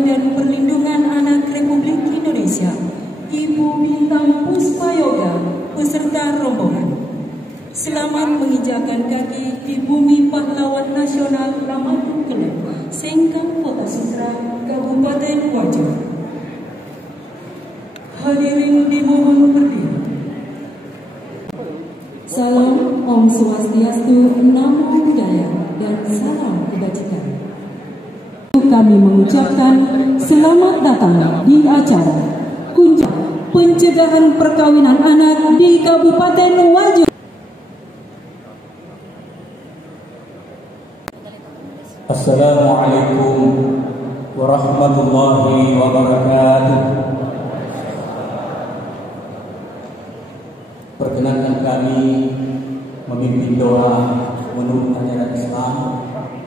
Perlindungan dan Perlindungan Anak Republik Indonesia, Ibu Bintang Puspayoga, beserta rombongan. Selamat menginjakan kaki di bumi pahlawan nasional Ramadan Kelep, Sengkang, Kota Sutra, Kabupaten Wajo. Hadirin dimohon berdiri. Salam Om Swastiastu, Namo Buddhaya, dan salam kebajikan. Kami mengucapkan selamat datang di acara kunjungan pencegahan perkawinan anak di Kabupaten Wajo. Assalamualaikum warahmatullahi wabarakatuh. Perkenankan kami memimpin doa menurut ajaran Islam,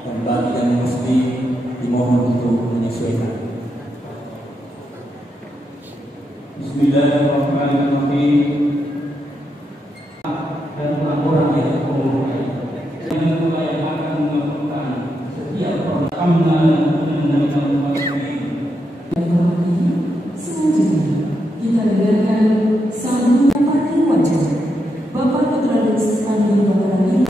dan bagi yang muslim dimohon untuk menyesuaikan. Bismillahirrahmanirrahim. Dan orang-orang yang berumur yang akan melakukan setiap perkembangan Selanjutnya kita dengarkan sambutan Partai Wajo, Bapak Petrus Andi Batarani.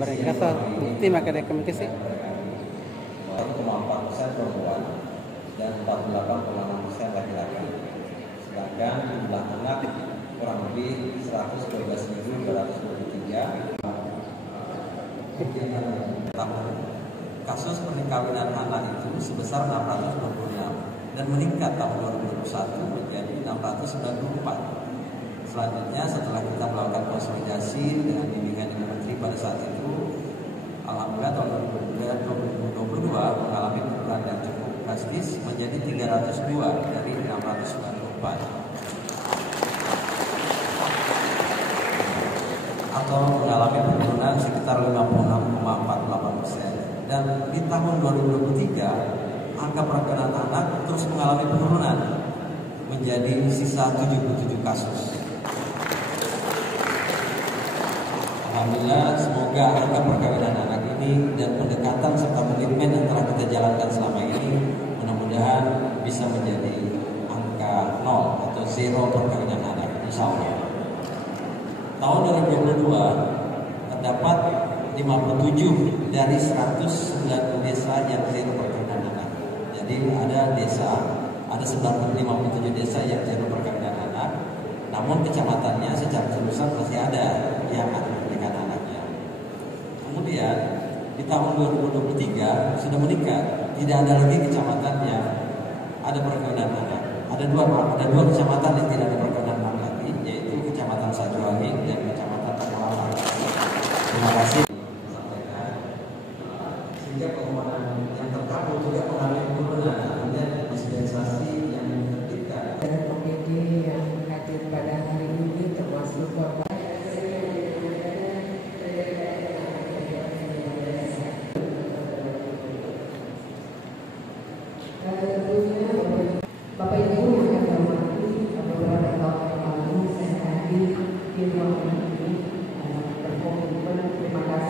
Berkata bukti maka rekomendasi 1,4% perempuan dan 48,6% laki-laki. Sedangkan jumlah anak kurang lebih 112.223. Kasus perkawinan anak itu sebesar 626 dan meningkat tahun 2021 menjadi 694. Selanjutnya setelah kita melakukan konsolidasi dengan bimbingan Ibu Menteri pada saat itu, alhamdulillah tahun 2022 mengalami penurunan yang cukup drastis menjadi 302 dari 694, atau mengalami penurunan sekitar 56,48%. Dan di tahun 2023 angka perkawinan anak terus mengalami penurunan menjadi sisa 77 kasus. Alhamdulillah, semoga angka perkawinan anak ini dan pendekatan serta komitmen yang telah kita jalankan selama ini mudah-mudahan bisa menjadi angka 0 atau 0 perkawinan anak, insya Allah. Tahun 2022 terdapat 57 dari 109 desa yang 0 perkawinan anak. Jadi ada 57 desa yang 0 perkawinan anak. Namun kecamatannya secara keseluruhan masih ada yang pernikahan anaknya. Kemudian di tahun 2023 sudah meningkat, tidak ada lagi kecamatan yang ada perkawinan anak. Ada dua kecamatan yang tidak ada perkawinan anak lagi, yaitu Kecamatan Sajuwangi dan Kecamatan Tamalala. Terima kasih. Sehingga pengumuman yang terkabul juga mengalami penurunan, artinya dispensasi yang diterbitkan. Dan OPD yang hadir pada hari ini termasuk korban. Bapak Ibu yang akan hormati, beberapa tahun yang lalu saya hadir di ruangan ini berkomitmen. Terima kasih.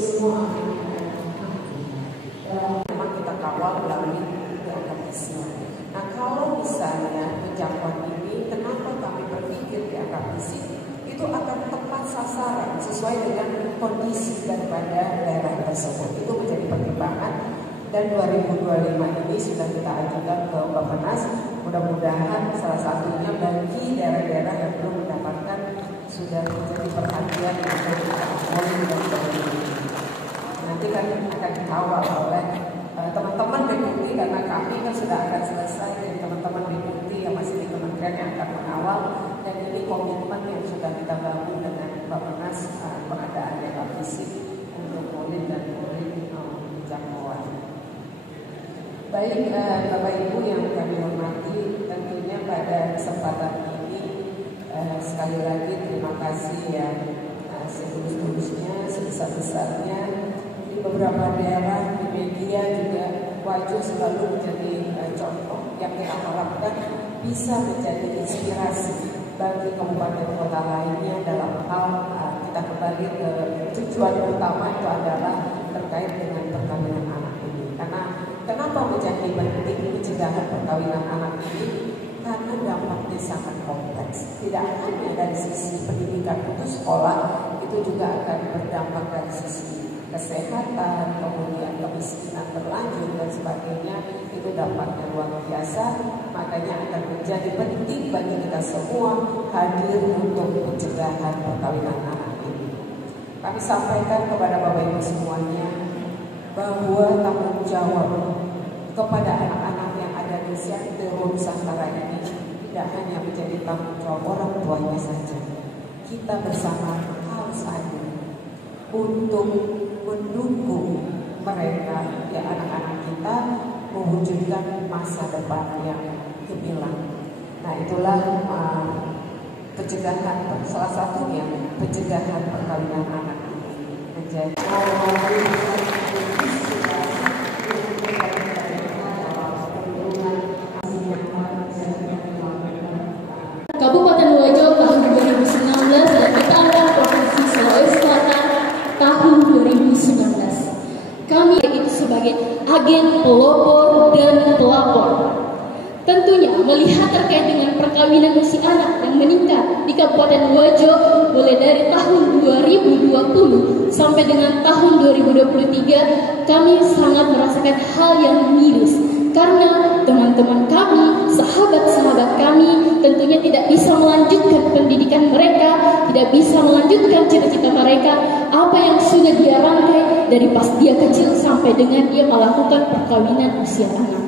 semua memang kita kawal melalui akademisi. Nah, kalau misalnya penjangkauan ini, kenapa kami berpikir di akademisi itu akan tepat sasaran sesuai dengan kondisi daripada daerah tersebut. Itu menjadi pertimbangan, dan 2025 ini sudah kita ajukan ke Bappenas. Mudah-mudahan salah satunya bagi daerah-daerah yang belum mendapatkan sudah menjadi perhatian untuk Polri dan Polri. Nanti kan akan dikawal oleh teman-teman deputi, karena kami kan sudah akan selesai, dan teman-teman deputi yang masih di kementerian yang akan mengawal. Dan ini komitmen yang sudah kita bangun dengan Bappenas, pengadaan yang fisik untuk Polri dan Polri di jangkauan. Baik, Bapak Ibu yang kami hormati, tentunya pada kesempatan ini sekali lagi terima kasih ya setulus-tulusnya, sebesar-besarnya. Di beberapa daerah di media juga Wajo selalu menjadi contoh yang kita harapkan bisa menjadi inspirasi bagi kabupaten kota lainnya dalam hal kita kembali ke tujuan utama, itu adalah terkait dengan perkawinan anak ini. Karena kenapa menjadi penting pencegahan perkawinan anak ini? Karena dampaknya sangat kompleks. Tidak hanya dari sisi pendidikan putus sekolah, itu juga akan berdampak dari sisi kesehatan, kemudian kemiskinan berlanjut dan sebagainya. Itu dampaknya luar biasa. Makanya akan menjadi penting bagi kita semua hadir untuk pencegahan perkawinan anak ini. Kami sampaikan kepada Bapak Ibu semuanya bahwa tanggung jawab kepada anak-anak yang ada di seluruh Nusantara ini tidak hanya menjadi tanggung jawab orang tuanya saja. Kita bersama harus ada untuk mendukung mereka, ya anak-anak kita, mewujudkan masa depan yang gemilang. Nah, itulah pencegahan, salah satunya pencegahan perkawinan anak ini menjadi Kabupaten Wajo tahun 2019 dan Ketanggal Provinsi Sulawesi Selatan tahun 2019. Kami itu sebagai agen pelopor dan pelapor. Tentunya melihat terkait dengan perkawinan usia anak yang meningkat di Kabupaten Wajo mulai dari tahun 2020 sampai dengan tahun 2023, kami sangat merasakan hal yang miris. Karena teman-teman kami, sahabat-sahabat kami tentunya tidak bisa melanjutkan pendidikan mereka, tidak bisa melanjutkan cita-cita mereka, apa yang sudah dia rangkai dari pas dia kecil sampai dengan dia melakukan perkawinan usia anak.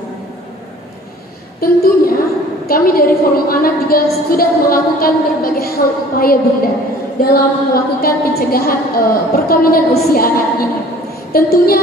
Tentunya kami dari Forum Anak juga sudah melakukan berbagai hal upaya Bunda dalam melakukan pencegahan perkawinan usia anak ini. Tentunya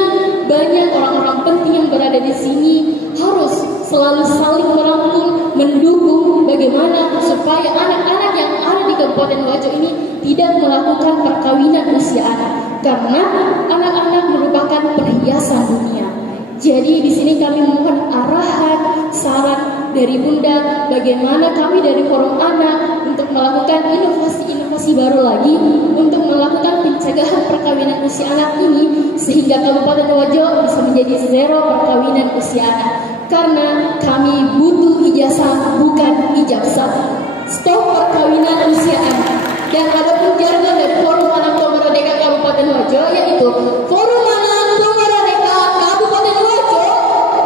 banyak orang-orang penting yang berada di sini harus selalu saling merangkul, mendukung bagaimana supaya anak-anak yang ada di Kabupaten Wajo ini tidak melakukan perkawinan usia anak, karena anak-anak merupakan perhiasan dunia. Jadi di sini kami mohon arahan, saran dari Bunda bagaimana kami dari Forum Anak untuk melakukan inovasi-inovasi baru lagi untuk melakukan pencegahan perkawinan usia anak ini, sehingga Kabupaten Wajo bisa menjadi zero perkawinan usia anak. Karena kami butuh ijazah bukan ijazah. Stop perkawinan usia anak. Dan ada pun jargon dari Forum Anak Merdeka Kabupaten Wajo, yaitu Forum Anak Merdeka Kabupaten Wajo,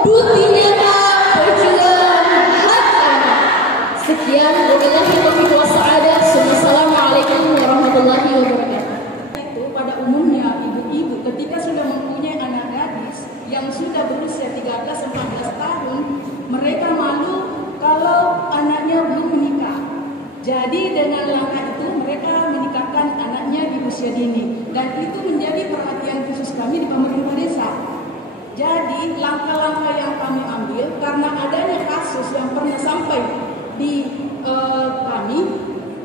bukti nyata perjuangan hak anak. Sekian, wabillahi taufiq wassadah. Assalamualaikum warahmatullahi wabarakatuh. Itu pada umumnya ibu-ibu ketika sudah mempunyai anak gadis yang sudah berusia 13-14 tahun, mereka malu kalau anaknya belum menikah. Jadi dengan langkah itu mereka menikahkan anaknya di usia dini, dan itu menjadi perhatian khusus kami di pemerintah desa. Jadi langkah-langkah yang kami ambil karena adanya kasus yang pernah sampai di kami,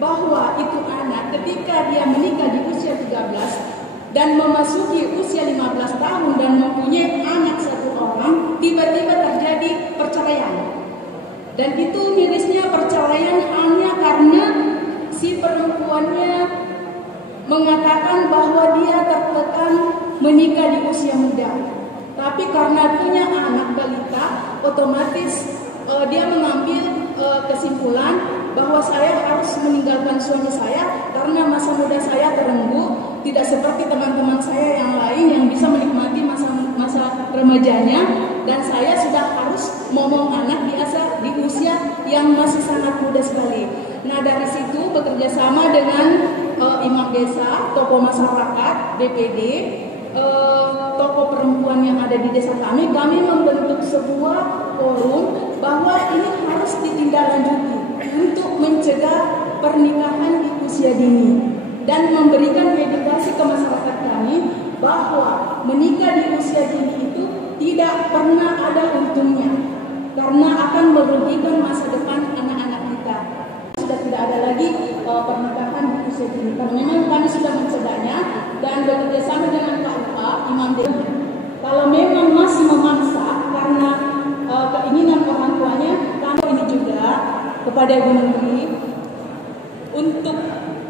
bahwa itu anak ketika dia menikah di usia 13 dan memasuki usia 15 tahun dan mempunyai anak satu orang, tiba-tiba terjadi perceraian. Dan itu mirisnya perceraian hanya karena si perempuannya mengatakan bahwa dia tertekan Tapi karena punya anak balita, otomatis dia mengambil kesimpulan bahwa saya harus meninggalkan suami saya karena masa muda saya terenggut, tidak seperti teman-teman saya yang lain yang bisa menikmati masa remajanya, dan saya sudah harus momong anak di usia yang masih sangat muda sekali. Nah, dari situ bekerja sama dengan imam desa, tokoh masyarakat, DPD, tokoh perempuan yang ada di desa kami membentuk sebuah forum bahwa ini harus ditindaklanjuti untuk mencegah pernikahan di usia dini dan memberikan edukasi ke masyarakat kami bahwa menikah di usia dini itu tidak pernah ada untungnya karena akan merugikan masa depan anak-anak kita. Sudah tidak ada lagi pernikahan di usia dini karena memang kami sudah mencegahnya dan bekerja sama dengan KUA, imam desa. Kalau memang masih memaksa karena keinginan orang tuanya, kami ini juga kepada Ibu Menteri untuk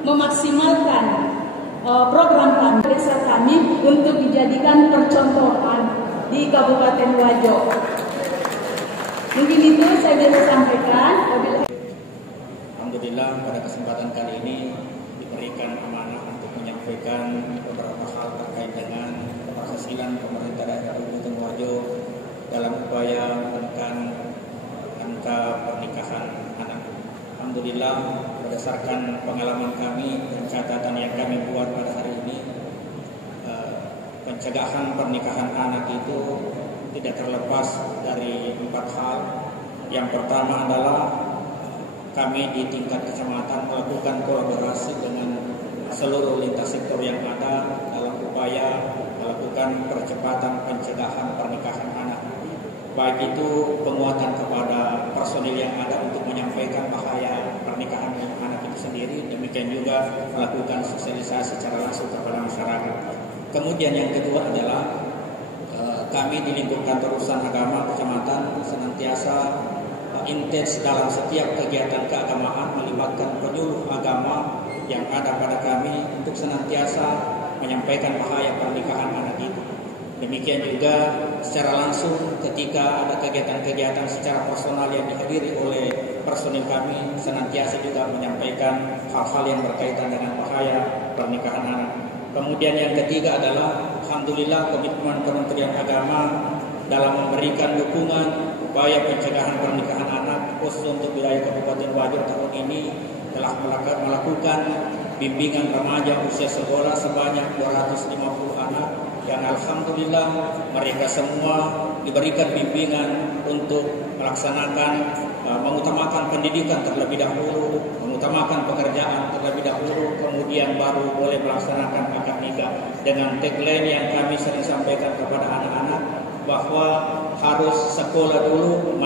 memaksimalkan program kami, desa kami untuk dijadikan percontohan di Kabupaten Wajo. Mungkin itu saya bisa sampaikan. Alhamdulillah pada kesempatan kali ini diberikan amanah untuk menyampaikan beberapa hal terkait dengan keberhasilan pemerintah daerah Kabupaten Wajo dalam upaya menekan angka pernikahan anak. Alhamdulillah berdasarkan pengalaman kami dan catatan yang kami buat pada hari ini, pencegahan pernikahan anak itu tidak terlepas dari 4 hal. Yang pertama adalah kami di tingkat kecamatan melakukan kolaborasi dengan seluruh lintas sektor yang ada dalam upaya melakukan percepatan pencegahan pernikahan anak. Baik itu penguatan kepada personil yang ada untuk menyampaikan bahaya pernikahan anak itu sendiri, demikian juga melakukan sosialisasi secara langsung kepada masyarakat. Kemudian yang kedua adalah kami di lingkup kantor urusan agama kecamatan senantiasa intens dalam setiap kegiatan keagamaan melibatkan penyuluh agama yang ada pada kami untuk senantiasa menyampaikan bahaya pernikahan anak itu. Demikian juga secara langsung ketika ada kegiatan-kegiatan secara personal yang dihadiri oleh personil kami senantiasa juga menyampaikan hal-hal yang berkaitan dengan bahaya pernikahan anak. Kemudian yang ketiga adalah alhamdulillah komitmen Kementerian Agama dalam memberikan dukungan upaya pencegahan pernikahan anak khusus untuk wilayah Kabupaten Wajo tahun ini telah melakukan bimbingan remaja usia sekolah sebanyak 250 anak yang alhamdulillah mereka semua diberikan bimbingan untuk melaksanakan mengutamakan pendidikan terlebih dahulu, mengutamakan pekerjaan terlebih dahulu, kemudian baru boleh melaksanakan akad nikah dengan tagline yang kami sering sampaikan kepada anak-anak bahwa harus sekolah dulu,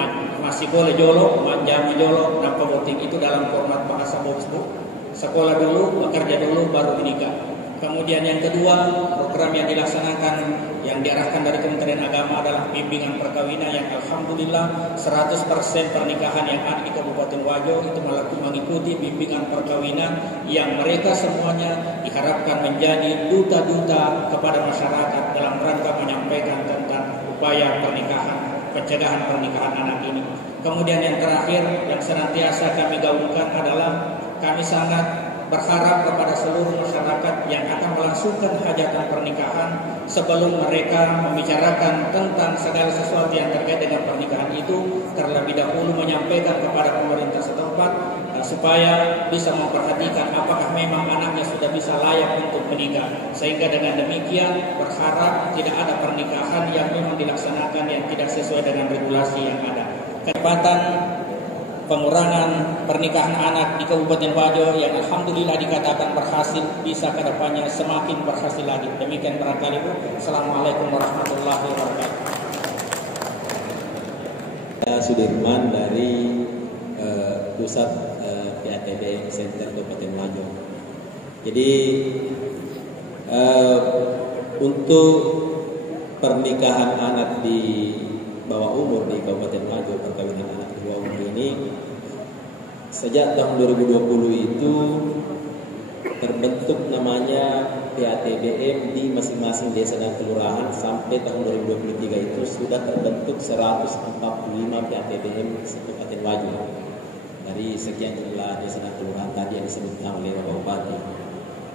masih boleh jolo, manjami jolo, dan penting itu dalam format bahasa boxbook. Sekolah dulu, bekerja dulu, baru menikah. Kemudian yang kedua, program yang dilaksanakan yang diarahkan dari Kementerian Agama adalah bimbingan perkawinan yang alhamdulillah 100% pernikahan yang ada di Kabupaten Wajo itu mengikuti bimbingan perkawinan yang mereka semuanya diharapkan menjadi duta-duta kepada masyarakat dalam rangka menyampaikan tentang upaya pernikahan, pencegahan pernikahan anak ini. Kemudian yang terakhir yang senantiasa kami gaungkan adalah kami sangat berharap kepada seluruh masyarakat yang akan melangsungkan hajatan pernikahan sebelum mereka membicarakan tentang segala sesuatu yang terkait dengan pernikahan itu terlebih dahulu menyampaikan kepada pemerintah setempat supaya bisa memperhatikan apakah memang anaknya sudah bisa layak untuk menikah, sehingga dengan demikian berharap tidak ada pernikahan yang memang dilaksanakan yang tidak sesuai dengan regulasi yang ada. Kecepatan pengurangan pernikahan anak di Kabupaten Wajo yang alhamdulillah dikatakan berhasil, bisa ke depannya semakin berhasil lagi. Demikian barangkali Bu. Assalamualaikum warahmatullahi wabarakatuh. Sudirman dari pusat PATD Center Kabupaten Wajo. Jadi untuk pernikahan anak di bawah umur di Kabupaten Wajo, perkawinan anak di bawah umur ini sejak tahun 2020 itu terbentuk namanya PATBM di masing-masing desa dan kelurahan. Sampai tahun 2023 itu sudah terbentuk 145 PATBM Kabupaten Wajo dari sekian jumlah desa dan kelurahan tadi yang disebutkan oleh Bapak Bupati.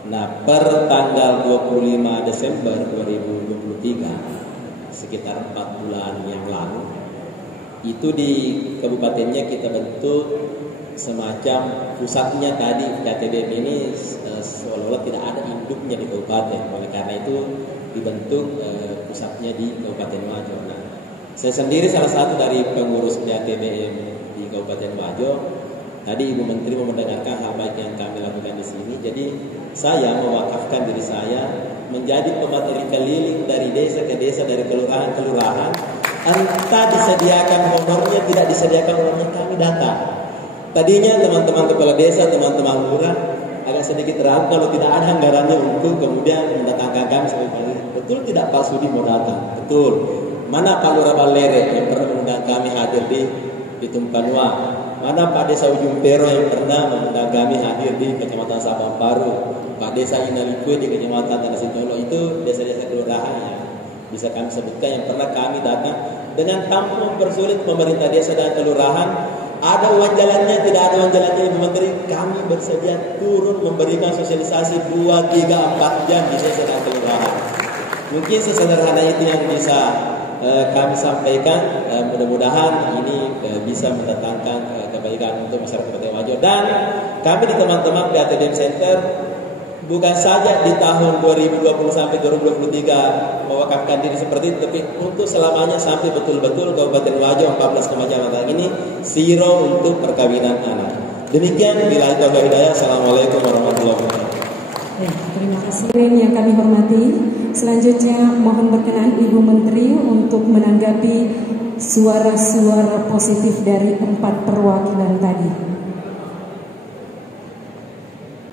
Nah, per tanggal 25 Desember 2023, sekitar 4 bulan yang lalu, itu di kabupatennya kita bentuk semacam pusatnya tadi. PATBM ini seolah-olah tidak ada induknya di kabupaten. Oleh karena itu dibentuk pusatnya di Kabupaten Wajo. Nah, saya sendiri salah satu dari pengurus PATBM di Kabupaten Wajo. Tadi Ibu Menteri mau mendengarkan hal baik yang kami lakukan di sini. Jadi saya mewakafkan diri saya menjadi pemateri keliling dari desa ke desa, dari kelurahan-kelurahan. Entah disediakan honornya, tidak disediakan honornya, kami datang. Tadinya teman-teman kepala desa, teman-teman lurah agak sedikit ragu kalau tidak ada anggarannya untuk kemudian mendatangkan kami sebagai panglima. Betul tidak Pak Sudi mau datang? Betul. Mana Pak Lurah Balere yang pernah mengundang kami hadir di Tumpanua? Mana Pak Desa Ujung Pero yang pernah mengundang kami hadir di Kecamatan Sabang Paru? Pak Desa Inalikue di Kecamatan Tanah Sintolo? Itu desa-desa kelurahan yang bisa kami sebutkan yang pernah kami datang dengan tanpa mempersulit pemerintah desa dan kelurahan. Ada uang jalannya, tidak ada uang jalannya, Ibu Menteri, kami bersedia turun memberikan sosialisasi 2, 3, 4 jam di desa dan kelurahan. Mungkin sesederhana itu yang bisa kami sampaikan. Mudah-mudahan ini bisa mendatangkan kebaikan untuk masyarakat Kabupaten Wajo. Dan kami di teman-teman PATBM Center bukan saja di tahun 2020 sampai 2023 mewakafkan diri seperti itu, tapi untuk selamanya sampai betul-betul Kabupaten Wajo 14 kecamatan ini zero untuk perkawinan anak. Demikian, billahi taufiq hidayah. Assalamualaikum warahmatullahi wabarakatuh. Terima kasih yang kami hormati. Selanjutnya mohon berkenan Ibu Menteri untuk menanggapi suara-suara positif dari 4 perwakilan tadi.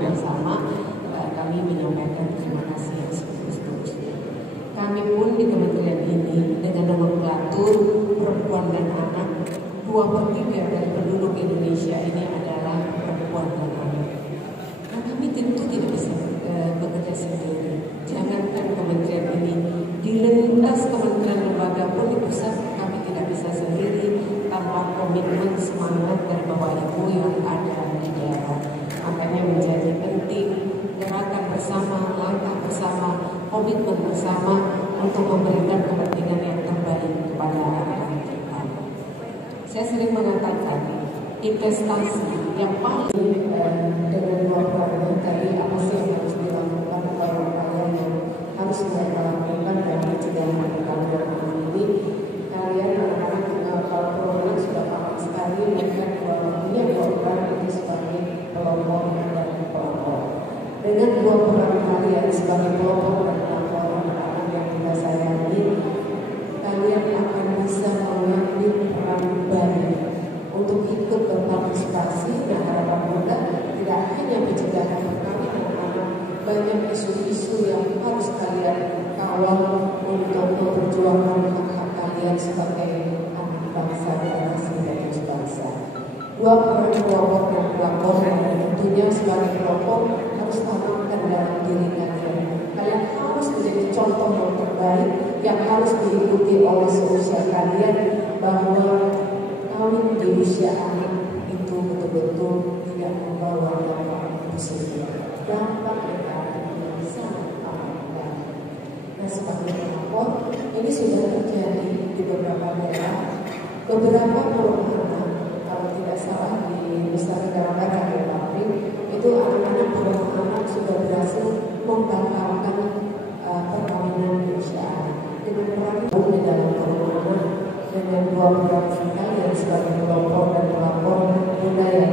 Kami menyampaikan terima kasih yang seterusnya. Kami pun di kementerian ini dengan nomenklatur perempuan dan anak, 2/3 dari penduduk Indonesia ini adalah perempuan dan anak. Nah, kami tentu tidak bisa bekerja sendiri. Jangankan kementerian ini, di lintas kementerian lembaga pun di pusat kami tidak bisa sendiri tanpa komitmen semangat dari Bapak Ibu yang ada di daerah. Makanya menjadi penting gerakan bersama, langkah bersama, komitmen bersama untuk memberikan kepentingan yang terbaik kepada anak-anak kita. Saya sering mengatakan investasi yang paling dengan dua peran tadi, apa sih yang harus dilakukan, upaya-upaya yang harus dilakukan dan pencegahan perkawinan anak ini. Kalian anak-anak kalau program sudah paham sekali melihat bahwa punya dua peran itu sebagai pelopor dan pelopor. Dengan dua peran kalian sebagai pelopor dan pelopor anak-anak yang kita sayangi, kalian akan bisa mengambil peran baik untuk ikut berpartisipasi. Dan harapan Bunda tidak hanya pencegahan perkawinan anak, banyak isu-isu yang harus kalian kawal untuk memperjuangkan hak-hak kalian sebagai anak bangsa dan hasil bangsa. Dua peran pelopor dan pelopor yang tentunya sebagai pelopor harus tanamkan dalam diri kalian. Kalian harus menjadi contoh yang terbaik yang harus diikuti oleh seusia kalian, bahwa kawin di usia anak itu betul-betul tidak membawa dampak positif. Dampak yang ada sangat amat. Nah, sebagai pelopor ini sudah terjadi di beberapa daerah. Beberapa perumahan, kalau tidak salah di Nusa Tenggara Barat ya Pak, itu anak-anak perumahan sudah berhasil membatalkan perkawinan di usia anak dengan peran di dalam perumahan, dengan dua peran kalian sebagai pelopor dan pelapor budaya